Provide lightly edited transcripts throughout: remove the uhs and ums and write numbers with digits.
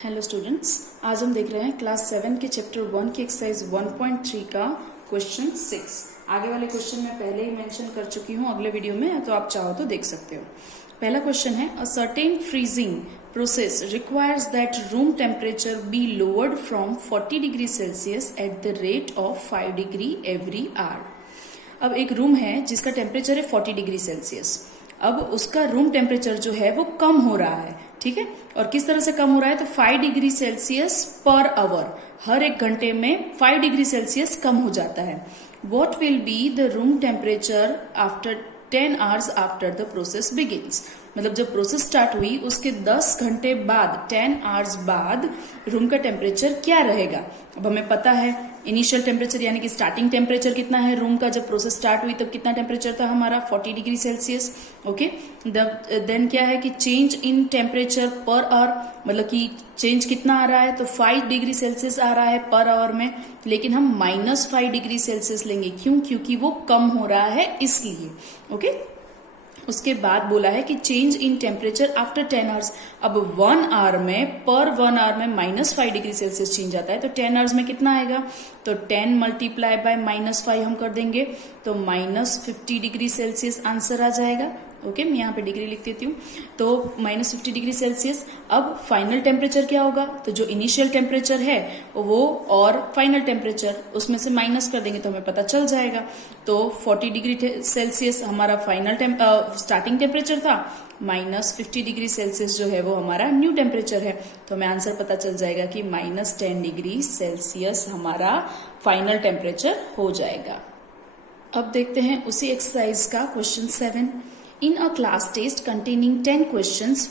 Hello students, आज हम देख रहे हैं क्लास 7 के चैप्टर 1 की एक्सरसाइज 1.3 का क्वेश्चन 6। आगे वाले क्वेश्चन मैं पहले ही मेंशन कर चुकी हूँ अगले वीडियो में, तो आप चाहो तो देख सकते हो। पहला क्वेश्चन है, a certain freezing process requires that room temperature be lowered from 40 degree Celsius at the rate of 5 degree every hour. अब एक रूम है जिसका टेम्परेचर है 40 डिग्री सेल्सियस। अब उसका रूम टेम्परेचर जो है वो कम हो रहा है, ठीक है। और किस तरह से कम हो रहा है, तो 5 डिग्री सेल्सियस पर आवर, हर एक घंटे में 5 डिग्री सेल्सियस कम हो जाता है। What will be the room temperature after 10 hours after the process begins. मतलब जब प्रोसेस स्टार्ट हुई उसके 10 घंटे बाद, 10 आवर्स बाद रूम का टेम्परेचर क्या रहेगा। अब हमें पता है इनिशियल टेम्परेचर यानी कि स्टार्टिंग टेम्परेचर कितना है रूम का, जब प्रोसेस स्टार्ट हुई तब कितना टेम्परेचर था हमारा, 40 डिग्री सेल्सियस। ओके, देन क्या है कि change in temperature per hour, मतलब कि चेंज कितना आ रहा है, तो 5 डिग्री सेल्सियस आ रहा है पर आवर में, लेकिन हम -5 डिग्री सेल्सियस लेंगे। क्यों? क्योंकि वो कम हो रहा है इसलिए। ओके, उसके बाद बोला है कि change in temperature after 10 hours. अब 1 आवर में, पर 1 आवर में -5 डिग्री सेल्सियस चेंज आता है, तो 10 आवर्स में कितना आएगा, तो 10 मल्टीप्लाई बाय -5 हम कर देंगे तो -50 डिग्री सेल्सियस आंसर आ जाएगा। ओके, मैं यहाँ पे डिग्री लिख देती हूँ, तो -50 डिग्री सेल्सियस। अब फाइनल टेम्परेचर क्या होगा, तो जो इनिशियल टेम्परेचर है वो और फाइनल टेम्परेचर उसमें से माइनस कर देंगे तो हमें पता चल जाएगा। तो 40 डिग्री सेल्सियस हमारा फाइनल स्टार्टिंग टेम्परेचर था, -50 डिग्री सेल्सियस जो है वो हमारा न्यू टेम्परेचर है। तो हमें आंसर पता चल जाएगा कि -10 डिग्री सेल्सियस हमारा फाइनल टेम्परेचर हो जाएगा। अब देखते हैं उसी एक्सरसाइज का question 7। In a class test containing 10 questions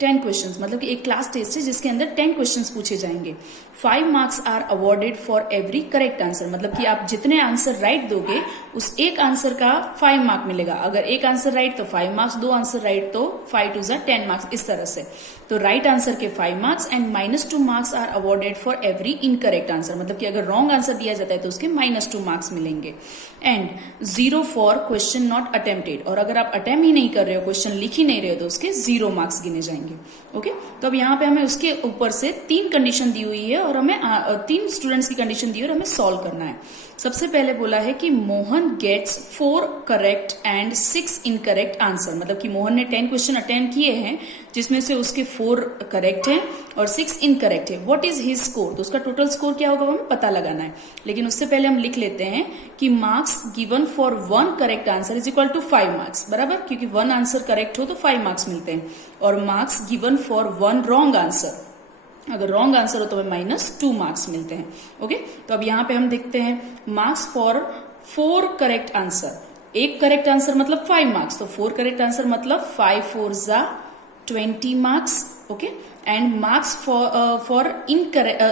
10 questions, मतलब कि एक क्लास टेस्ट है जिसके अंदर 10 क्वेश्चंस पूछे जाएंगे। 5 marks are awarded for every correct answer, मतलब कि आप जितने आंसर राइट दोगे उस एक आंसर का 5 मार्क मिलेगा। अगर एक आंसर राइट तो 5 मार्क्स, 2 आंसर राइट तो 5 2 10 मार्क्स, इस तरह से। तो राइट आंसर के 5 marks and -2 marks are awarded for every incorrect answer, मतलब कि अगर रॉन्ग आंसर दिया जाता है तो उसके -2 मार्क्स मिलेंगे। And 0 for question not attempted, और अगर आप अटेम्प्ट ही नहीं कर रहे हो, क्वेश्चन लिख ही नहीं रहे हो, तो उसके 0 मार्क्स गिने जाएंगे। ओके, तो अब यहाँ पे हमें उसके ऊपर से 3 कंडीशन दी हुई है और हमें 3 स्टूडेंट्स की कंडीशन दी है और हमें सॉल्व करना है। सबसे पहले बोला है कि Mohan gets 4 correct and 6 incorrect answer, मतलब कि मोहन ने 10 क्वेश्चन अटेम्प्ट किए हैं जिसमें से उसके 4 करेक्ट हैं और 6 इनकरेक्ट है। व्हाट इज हिज स्कोर, तो उसका टोटल स्कोर क्या होगा वो हमें पता लगाना है। लेकिन उससे पहले हम लिख लेते हैं कि marks given for 1 correct answer is equal to 5 marks, बराबर, क्योंकि 1 आंसर करेक्ट हो तो 5 मार्क्स मिलते हैं। और marks given for 1 wrong answer, अगर रॉन्ग आंसर हो तो हमें -2 मार्क्स मिलते हैं। ओके, तो अब यहाँ पे हम देखते हैं मार्क्स फॉर 4 करेक्ट आंसर, एक करेक्ट आंसर मतलब 5 मार्क्स, तो 4 करेक्ट आंसर मतलब 5 4 जा 20 marks. Okay, and marks for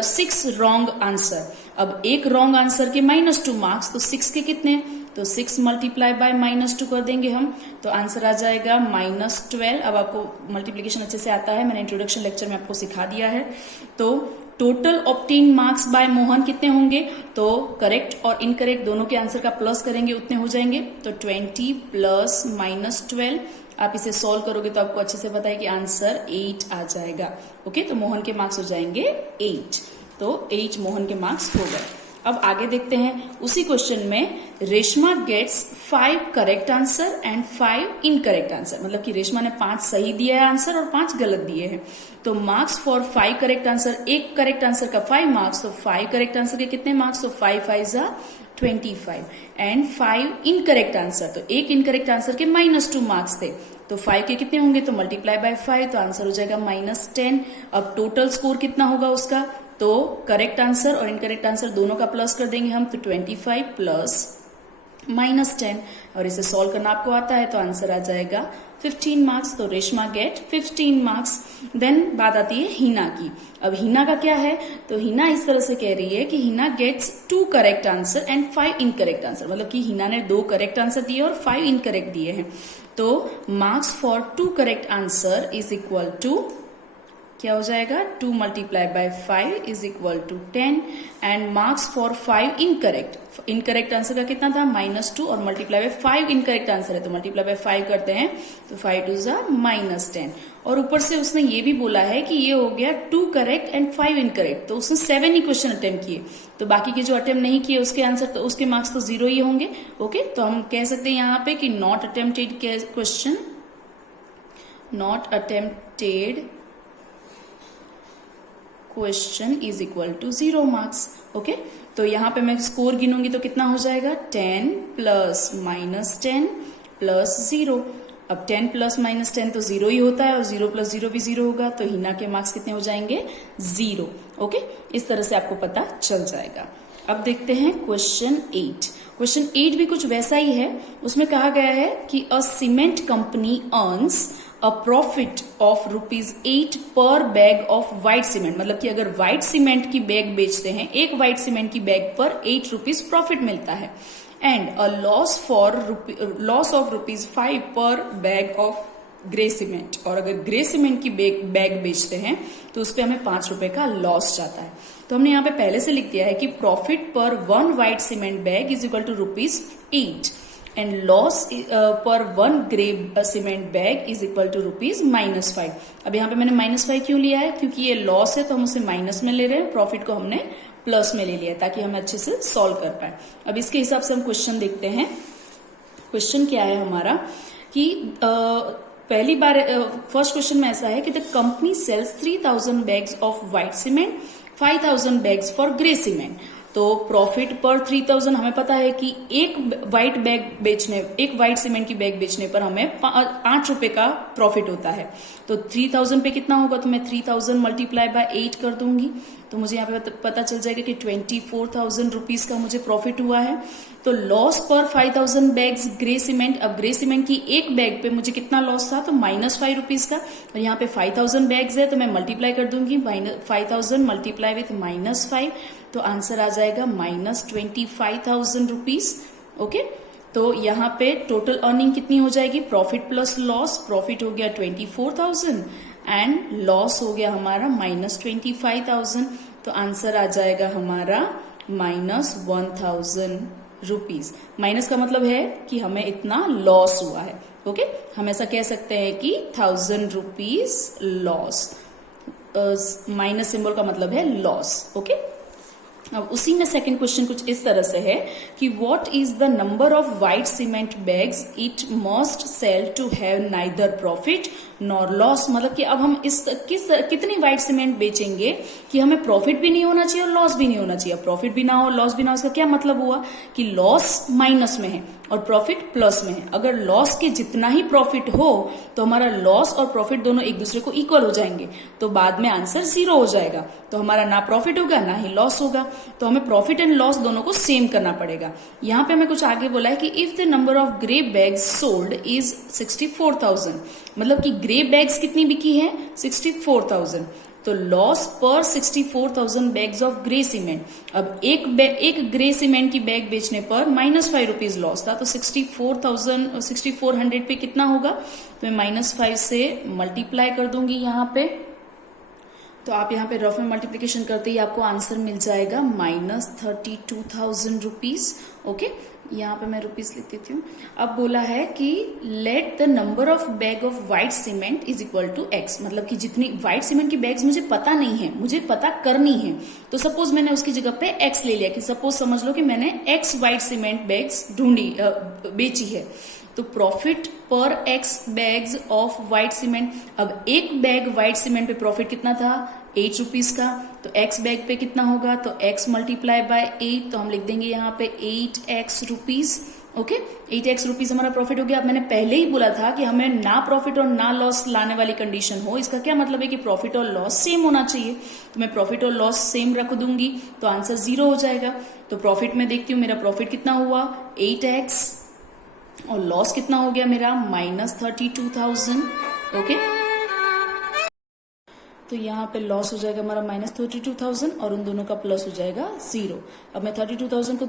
6 wrong answer, अब एक रॉन्ग आंसर के -2 मार्क्स, तो 6 के कितने, तो 6 मल्टीप्लाई बाय -2 कर देंगे हम, तो आंसर आ जाएगा -12। अब आपको मल्टीप्लीकेशन अच्छे से आता है, मैंने इंट्रोडक्शन लेक्चर में आपको सिखा दिया है। तो total obtain marks bye Mohan कितने होंगे, तो करेक्ट और इनकरेक्ट दोनों के आंसर का प्लस करेंगे उतने हो जाएंगे, तो 20 प्लस -12। आप इसे सॉल्व करोगे तो आपको अच्छे से पता है कि आंसर 8 आ जाएगा। ओके, तो मोहन के मार्क्स हो जाएंगे 8, तो 8 मोहन के मार्क्स हो गए। अब आगे देखते हैं उसी क्वेश्चन में, Reshma gets 5 correct answer and 5 incorrect answer, मतलब कि रेशमा ने 5 सही दिया है आंसर और 5 गलत दिए हैं। तो मार्क्स फॉर 5 करेक्ट आंसर, एक करेक्ट आंसर का 5 मार्क्स, तो 5 करेक्ट आंसर के कितने मार्क्स, तो 5 5 जा 25 एंड 5 इनकरेक्ट आंसर, तो एक इनकरेक्ट आंसर के -2 मार्क्स थे, तो 5 के कितने होंगे, तो मल्टीप्लाई बाय 5, तो आंसर हो जाएगा -10। अब टोटल स्कोर कितना होगा उसका, तो करेक्ट आंसर और इनकरेक्ट आंसर दोनों का प्लस कर देंगे हम, तो 25 प्लस -10, और इसे सॉल्व करना आपको आता है तो आंसर आ जाएगा 15 मार्क्स। तो रेशमा गेट 15 मार्क्स। देन बात आती है हिना की। अब हिना का क्या है, तो हिना इस तरह से कह रही है कि Hina gets 2 correct answer and 5 incorrect answer, मतलब कि हिना ने 2 करेक्ट आंसर दिए और 5 इनकरेक्ट दिए हैं। तो marks for 2 correct answer is equal to क्या हो जाएगा 2 multiply by 5 is equal to 10 and marks for 5 incorrect. Incorrect answer का कितना था -2 और मल्टीप्लाई बाय 5 इनकरेक्ट आंसर है तो मल्टीप्लाई बाय 5 करते हैं तो 5 2 जा -10 और ऊपर से उसने ये भी बोला है कि ये हो गया 2 करेक्ट एंड 5 इनकरेक्ट तो उसने 7 ही क्वेश्चन अटेम्प्ट किए तो बाकी के जो अटेम्प्ट नहीं किए उसके आंसर तो उसके मार्क्स तो 0 ही होंगे। ओके तो हम कह सकते हैं यहाँ पे कि not attempted question, not attempted question is equal to 0 marks. Okay तो यहाँ पे मैं स्कोर गिनूंगी तो कितना हो जाएगा 10 प्लस -10 प्लस 0। अब 10 प्लस -10 तो 0 ही होता है और 0 प्लस 0 भी 0 होगा तो हिना के मार्क्स कितने हो जाएंगे 0। ओके इस तरह से आपको पता चल जाएगा। अब देखते हैं क्वेश्चन 8। क्वेश्चन 8 भी कुछ वैसा ही है। उसमें कहा गया है कि a cement company earns a profit of ₹8 per bag of white cement. मतलब कि अगर व्हाइट सीमेंट की बैग बेचते हैं, एक व्हाइट सीमेंट की बैग पर ₹8 प्रॉफिट मिलता है एंड अ लॉस ऑफ ₹5 पर बैग ऑफ ग्रे सीमेंट। और अगर ग्रे सीमेंट की बैग बेचते हैं तो उस पर हमें ₹5 का लॉस जाता है। तो हमने यहाँ पे पहले से लिख दिया है कि प्रॉफिट पर 1 white cement bag is equal to ₹8 and loss पर 1 grey cement bag is equal to ₹-5। अब यहाँ पे मैंने -5 क्यों लिया है, क्योंकि ये लॉस है तो हम उसे माइनस में ले रहे हैं, प्रॉफिट को हमने प्लस में ले लिया ताकि हम अच्छे से सॉल्व कर पाए। अब इसके हिसाब से हम क्वेश्चन देखते हैं। क्वेश्चन क्या है हमारा कि पहली बार फर्स्ट क्वेश्चन में ऐसा है कि the company sells 3000 bags of white cement, 5000 bags for grey cement. तो प्रॉफिट पर 3000 हमें पता है कि एक व्हाइट सीमेंट की बैग बेचने पर हमें ₹8 का प्रॉफिट होता है। तो 3000 पे कितना होगा तो मैं 3000 मल्टीप्लाई बाय 8 कर दूंगी तो मुझे यहाँ पे पता चल जाएगा कि ₹24,000 का मुझे प्रॉफिट हुआ है। तो लॉस पर 5000 बैग्स ग्रे सीमेंट। अब ग्रे सीमेंट की एक बैग पे मुझे कितना लॉस था तो -5 का और यहाँ पे 5000 बैग्स है तो मैं मल्टीप्लाई कर दूंगी 5000 मल्टीप्लाई विथ -5 तो आंसर आ जाएगा -25,000 ओके तो यहाँ पे टोटल अर्निंग कितनी हो जाएगी प्रॉफिट प्लस लॉस। प्रॉफिट हो गया 24,000 एंड लॉस हो गया हमारा -25,000 तो आंसर आ जाएगा हमारा -1,000 रुपीज। माइनस का मतलब है कि हमें इतना लॉस हुआ है। ओके हम ऐसा कह सकते हैं कि 1000 रुपीज लॉस। माइनस सिंबल का मतलब है लॉस। ओके अब उसी में सेकंड क्वेश्चन कुछ इस तरह से है कि what is the number of white cement bags it must sell to have neither profit nor loss. मतलब कि अब हम कितनी व्हाइट सीमेंट बेचेंगे कि हमें प्रॉफिट भी नहीं होना चाहिए और लॉस भी नहीं होना चाहिए। प्रॉफिट भी ना हो लॉस भी ना हो, इसका क्या मतलब हुआ कि लॉस माइनस में है और प्रॉफिट प्लस में है। अगर लॉस के जितना ही प्रॉफिट हो तो हमारा लॉस और प्रॉफिट दोनों एक दूसरे को इक्वल हो जाएंगे तो बाद में आंसर 0 हो जाएगा। तो हमारा ना प्रॉफिट होगा ना ही लॉस होगा तो हमें प्रॉफिट एंड लॉस दोनों को सेम करना पड़ेगा। यहाँ पे हमें कुछ आगे बोला है कि if the number of grey bags sold is 64,000। मतलब कि ग्रे बैग्स कितनी बिकी है 64,000 तो लॉस पर 64,000 बैग्स ऑफ ग्रे सीमेंट। अब एक ग्रे सीमेंट की बैग बेचने पर -5 लॉस था तो 6400 पे कितना होगा तो मैं -5 से मल्टीप्लाई कर दूंगी यहाँ पे। तो आप यहाँ पे रफ में मल्टीप्लीकेशन करते ही आपको आंसर मिल जाएगा -32,000 रुपीज। ओके यहाँ पे मैं रुपीज लिख देती हूँ। अब बोला है कि let the number of bag of white cement is equal to x। मतलब कि जितनी व्हाइट सीमेंट की बैग्स मुझे पता नहीं है, मुझे पता करनी है। तो सपोज मैंने उसकी जगह पे x ले लिया कि सपोज समझ लो कि मैंने x व्हाइट सीमेंट बैग्स बेची है तो प्रॉफिट पर x bags of white cement. अब एक बैग व्हाइट सीमेंट पे प्रॉफिट कितना था ₹8 का तो x बैग पे कितना होगा तो x मल्टीप्लाई बाय 8 तो हम लिख देंगे यहाँ पे 8x rupees. Okay 8x rupees हमारा प्रॉफिट हो गया। अब मैंने पहले ही बोला था कि हमें ना प्रॉफिट और ना लॉस लाने वाली कंडीशन हो। इसका क्या मतलब है कि प्रॉफिट और लॉस सेम होना चाहिए तो मैं प्रॉफिट और लॉस सेम रख दूंगी तो आंसर 0 हो जाएगा। तो प्रॉफिट में देखती हूँ मेरा प्रॉफिट कितना हुआ 8x और लॉस कितना हो गया मेरा -32,000। ओके तो तो यहाँ पे लॉस हो जाएगा हमारा -32,000 और उन दोनों का प्लस हो जाएगा 0। अब मैं 32,000 को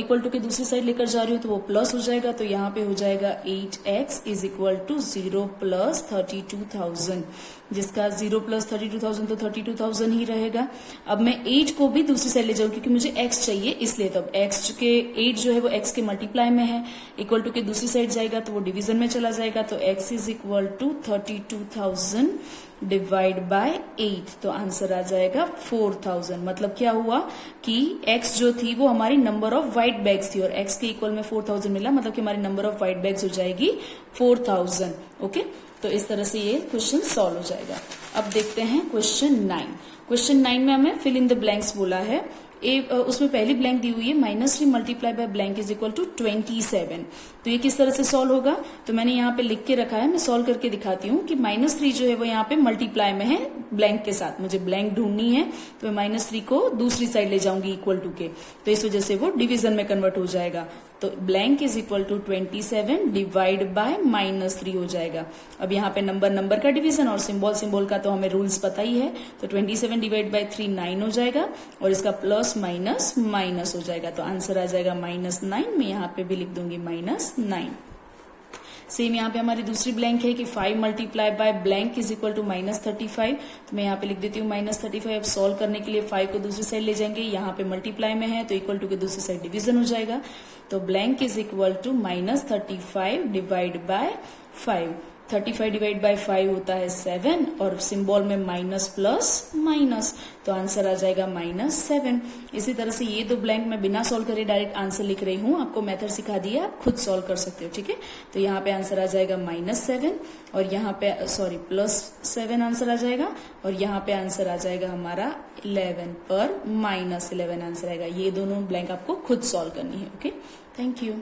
इक्वल टू के दूसरी साइड लेकर जा रही हूँ तो वो प्लस हो जाएगा, तो यहाँ पे हो जाएगा 8x is equal to 0 plus 32,000, जिसका 0 प्लस 32,000 तो 32,000 ही रहेगा। अब मैं 8 को भी दूसरी साइड ले जाऊँ क्योंकि मुझे x चाहिए, इसलिए तो अब x के 8 जो है वो x के मल्टीप्लाई में है, इक्वल टू के दूसरी साइड जाएगा तो वो डिवीजन में चला जाएगा, तो x is equal to 32,000 divide by 8, तो आंसर आ जाएगा 4,000। मतलब क्या हुआ कि x जो थी वो हमारी नंबर ऑफ व्हाइट बैग्स थी और x के इक्वल में 4,000 मिला, मतलब कि हमारी नंबर ऑफ व्हाइट बैग्स हो जाएगी 4,000। ओके, तो इस तरह से ये क्वेश्चन सॉल्व हो जाएगा। अब देखते हैं क्वेश्चन 9। क्वेश्चन 9 में हमें फिल इन द ब्लैंक्स बोला है। उसमें पहली ब्लैंक दी हुई है -3 multiply by blank is equal to 27। तो ये किस तरह से सॉल्व होगा, तो मैंने यहाँ पे लिख के रखा है, मैं सॉल्व करके दिखाती हूँ कि -3 जो है वो यहाँ पे मल्टीप्लाई में है ब्लैंक के साथ, मुझे ब्लैंक ढूंढनी है, तो मैं -3 को दूसरी साइड ले जाऊंगी इक्वल टू के, तो इस वजह से वो डिवीजन में कन्वर्ट हो जाएगा। तो blank is equal to 27 divide by -3 हो जाएगा। अब यहाँ पे नंबर का डिवीजन और सिंबल का तो हमें रूल्स पता ही है, तो 27 डिवाइड बाय 3 9 हो जाएगा और इसका प्लस माइनस माइनस हो जाएगा, तो आंसर आ जाएगा -9। मैं यहाँ पे भी लिख दूंगी -9। सेम यहाँ पे हमारी दूसरी ब्लैंक है कि 5 multiply by blank is equal to -35, तो मैं यहाँ पे लिख देती हूँ -35। अब सॉल्व करने के लिए 5 को दूसरी साइड ले जाएंगे, यहाँ पे मल्टीप्लाई में है तो इक्वल टू के दूसरी साइड डिवीजन हो जाएगा, तो blank is equal to -35 divide by 5। 35 divide by 5 होता है 7 और सिंबल में माइनस प्लस माइनस, तो आंसर आ जाएगा -7। इसी तरह से ये दो ब्लैंक मैं बिना सॉल्व करे डायरेक्ट आंसर लिख रही हूँ, आपको मेथड सिखा दिया, आप खुद सॉल्व कर सकते हो। ठीक है, तो यहाँ पे आंसर आ जाएगा -7 और यहाँ पे +7 आंसर आ जाएगा और यहाँ पे आंसर आ जाएगा हमारा 11 पर -11 आंसर आएगा। ये दोनों ब्लैंक आपको खुद सॉल्व करनी है। Okay, thank you.